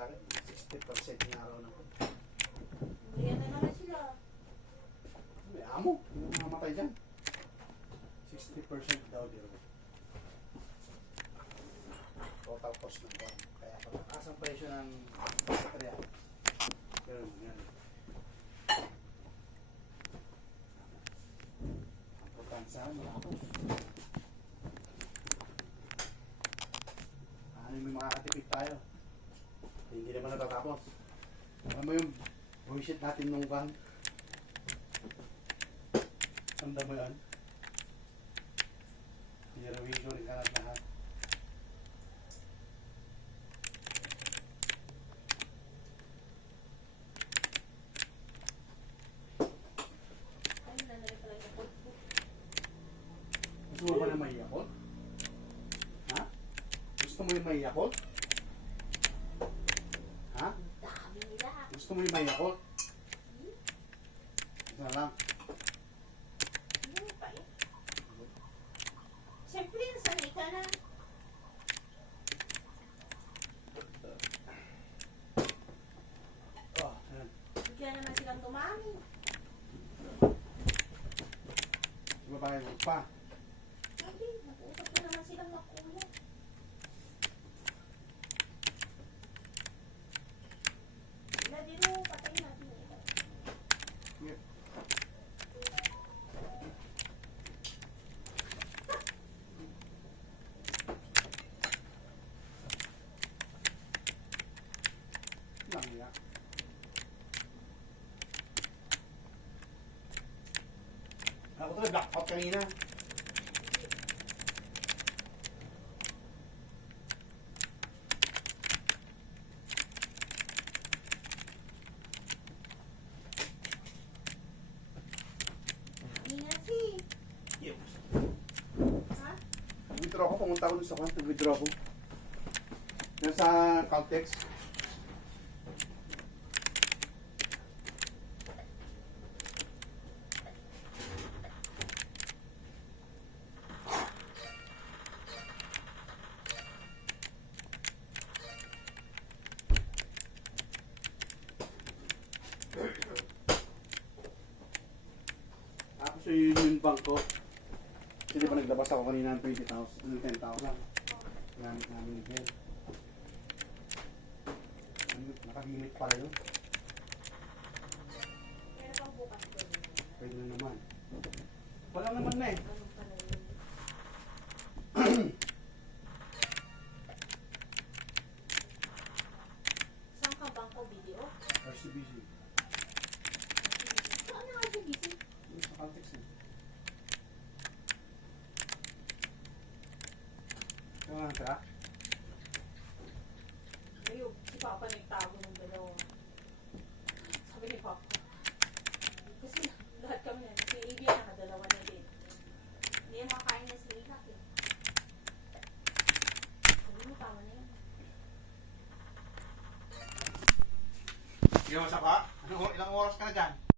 sa akin, 60% na araw na ko. Hindi na naman sila. May amo, yung mamatay dyan. 60% daw dito. Total cost ng buwan. Kaya pagkataas ang presyo ng material. Ganun, ganun. Ang pagkansahan, matapos. Ano yung makakatipid tayo? Hindi naman natatapos. Alam mo yung bullshit natin nung van? Tanda mo yan? Revision rin ka lahat. Ay, nanay pala yung cold book. Gusto mo ba na may yakot? Ha? Gusto mo yung may yakot? Ha? Ang dami nila. Gusto mo yung may yakot? Gusto na lang. Ano pa eh? Siyempre, nasanay ka na. Oh, ayan. Bigla naman silang dumami. Babae mo pa. Sabi, nag-uusap na naman silang makuya. Sila din mo, patay natin ito. Yeah. Lang ya. Ako tuloy blackout kanina. Ingat si. Yes. Ha? Withdraw ko, pumunta ako dun sa kwan, withdraw ko. Nasa Caltex. Tapos yung Union Bank ko. Kasi di ba naglabas ako kanina ng 20,000, ng 10,000. Gamit namin ni Ben. Nakagimik pala yun. Pero pang bukas ko rin. Pwede na naman. Wala naman na eh. Ano pala yun? Saan ka bangko video? RCBC. Saan na RCBC? Yung sa Caltex eh. Yung nga ka? Ayun, si Papa nagtago ng dalawa. Sabi ni Papa. Kasi lahat kami na, si Avia nakadalawa na din. Hindi yan makakain na si Inak eh. Sabi mo, tama na yun. Sige, wasa pa? Ano, ilang oras ka na dyan?